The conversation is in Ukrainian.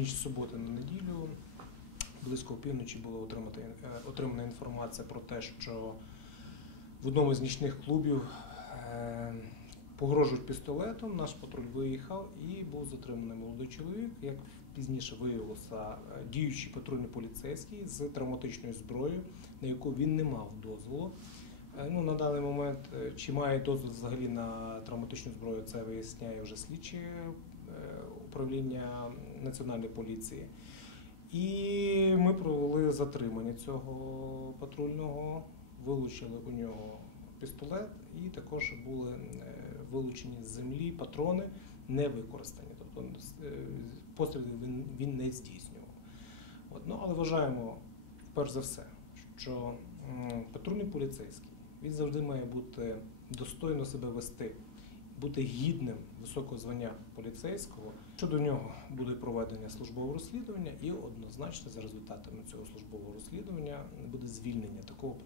Ніч суботи на неділю близько опівночі була е, отримана інформація про те, що в одному з нічних клубів е, погрожують пістолетом. Наш патруль виїхав і був затриманий молодий чоловік. Як пізніше виявилося, е, діючий патрульний поліцейський з травматичною зброєю, на яку він не мав дозволу. Е, Ну, на даний момент, е, чи має дозвіл взагалі на травматичну зброю, це виясняє вже слідчі е, управління національної поліції. І ми провели затримання цього патрульного, вилучили у нього пістолет, і також були вилучені з землі патрони не використані. Тобто пострілів він, він не здійснював. От, ну, але вважаємо, перш за все, що патрульний поліцейський він завжди має бути достойно себе вести, бути гідним високого звання поліцейського. Щодо нього буде проведення службового розслідування, і однозначно за результатами цього службового розслідування буде звільнення такого.